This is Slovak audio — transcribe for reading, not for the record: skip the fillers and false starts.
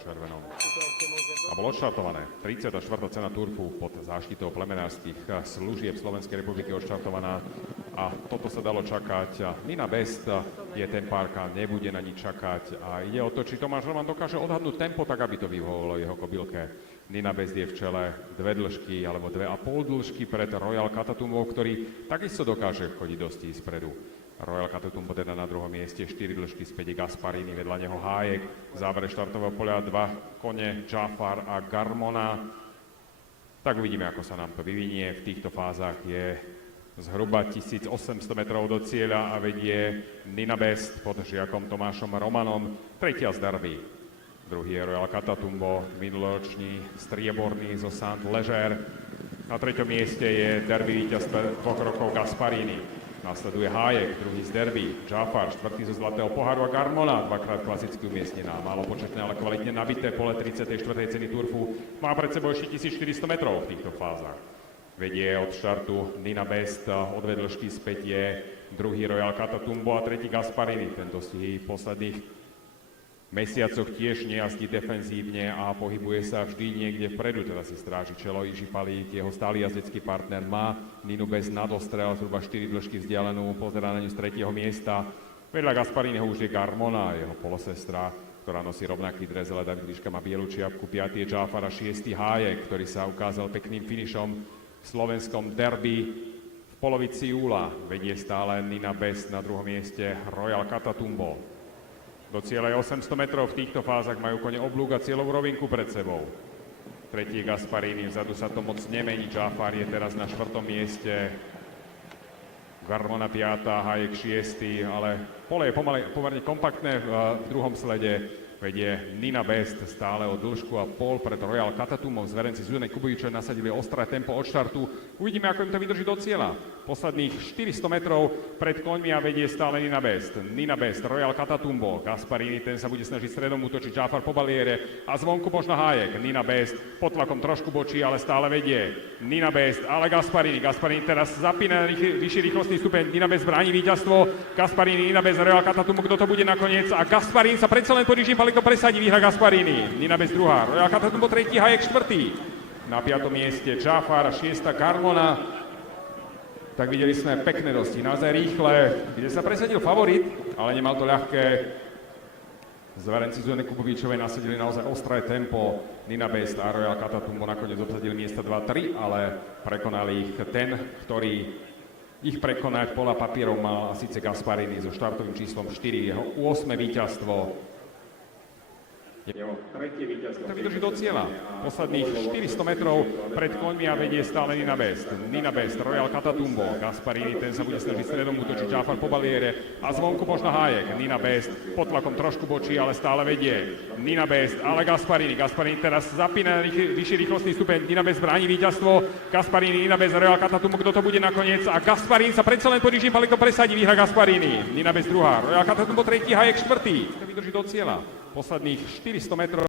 červenom. A bolo odštartované. 34. cena Turfu pod záštitou plemenárskych služieb Slovenskej republiky odštartovaná. A toto sa dalo čakať. Nina Best je ten párka, nebude na nič čakať. A ide o to, či Tomáš Roman dokáže odhadnúť tempo, tak aby to vyhovovalo jeho kobylke. Nina Best je v čele 2 dĺžky alebo 2,5 dĺžky pred Royal Catatumbo, ktorý takisto dokáže chodiť dosti spredu. Royal Catatumbo teda na druhom mieste, 4 dĺžky, späť Gasparini, vedľa neho Hájek, v závere štartového poľa 2 kone, Jafar a Garmona. Tak uvidíme, ako sa nám to vyvinie. V týchto fázach je zhruba 1800 metrov do cieľa a vedie Nina Best pod žiakom Tomášom Romanom. Tretia z Derby. Druhý je Royal Catatumbo, minuloročný strieborný zo Saint Leger. Na treťom mieste je Derby víťaz 2 rokov Gasparini. Nasleduje Hájek, druhý z Derby, Jafar, štvrtý zo Zlatého poháru a Garmona, dvakrát klasicky umiestnená. Málo početné, ale kvalitne nabité pole 34. ceny Turfu. Má pred sebou ešte 1400 metrov v týchto fázach. Vedie od štartu Nina Best, o 2 dĺžky späť je druhý Royal Catatumbo a tretí Gasparini. Tento si v posledných mesiacoch tiež nejazdí defenzívne a pohybuje sa vždy niekde vpredu, teda si stráži čelo. Jiří Palík, jeho stály jazdecký partner, má Ninu Best na dostrel, zhruba 4 dĺžky vzdialenú, pozerá na ňu z 3. miesta. Vedľa Gaspariniho už je Garmona, jeho polosestra, ktorá nosí rovnaký dres, ale David Liška má bielu čiapku. 5. je Jafar a 6. Hájek, ktorý sa ukázal pekným finišom v slovenskom derby v polovici júla. Vedie stále Nina Best, na druhom mieste Royal Catatumbo. Do cieľa je 800 metrov, v týchto fázach majú kone oblúk a cieľovú rovinku pred sebou. Tretí Gasparini, vzadu sa to moc nemení, Jafar je teraz na 4. mieste, Garmona 5., Hájek 6., ale pole je pomerne kompaktné. V druhom slede vedie Nina Best stále o dĺžku a pol pred Royal Catatumbo. Zverenci Zuzany Kubovičovej nasadili ostré tempo od štartu. Uvidíme, ako im to vydrží do cieľa. Posledných 400 metrov pred koňmi a vedie stále Nina Best. Nina Best, Royal Catatumbo, Gasparini, ten sa bude snažiť stredom útočiť, Jafar po baliere a zvonku možno Hájek. Nina Best pod tlakom trošku bočí, ale stále vedie. Nina Best, ale Gasparini teraz zapína vyšší rýchlostný stupeň. Nina Best bráni víťazstvo. Gasparini, Nina Best, Royal Catatumbo, kto to bude nakoniec? A Gasparini sa predsa len podíži, ale to presadí, vyhra Gasparini. Nina Best 2., Royal Catatumbo 3., Hájek 4. Na 5. mieste Jafar, 6. Garmona. Tak videli sme pekné dosti, naozaj rýchle, kde sa presadil favorit, ale nemal to ľahké. Zverenci Zuzany Kubovičovej nasadili naozaj ostré tempo. Nina Best a Royal Catatumbo nakoniec obsadili miesta 2-3, ale prekonali ich ten, ktorý ich prekonať podľa papierov mal, a síce Gasparini so štartovým číslom 4, jeho 8. víťazstvo. Jeho tretie víťazstvo. To vydrží do cieľa. Posledných 400 metrov pred koňmi a vedie stále Nina Best. Nina Best, Royal Catatumbo, Gasparini, ten sa bude snažiť stredom útočiť, Jafar po baliere a zvonku možno Hájek. Nina Best pod tlakom trošku bočí, ale stále vedie. Nina Best, ale Gasparini teraz zapína vyšší rýchlostný stupeň. Nina Best bráni víťazstvo. Gasparini, Nina Best, Royal Catatumbo, kto to bude nakoniec? A Gasparini sa predsa len podíži, ale to presadí, vyhra Gasparini. Nina Best 2., Royal Catatumbo 3., Hájek 4. To vydrží do cieľa. Posledných 400 metrov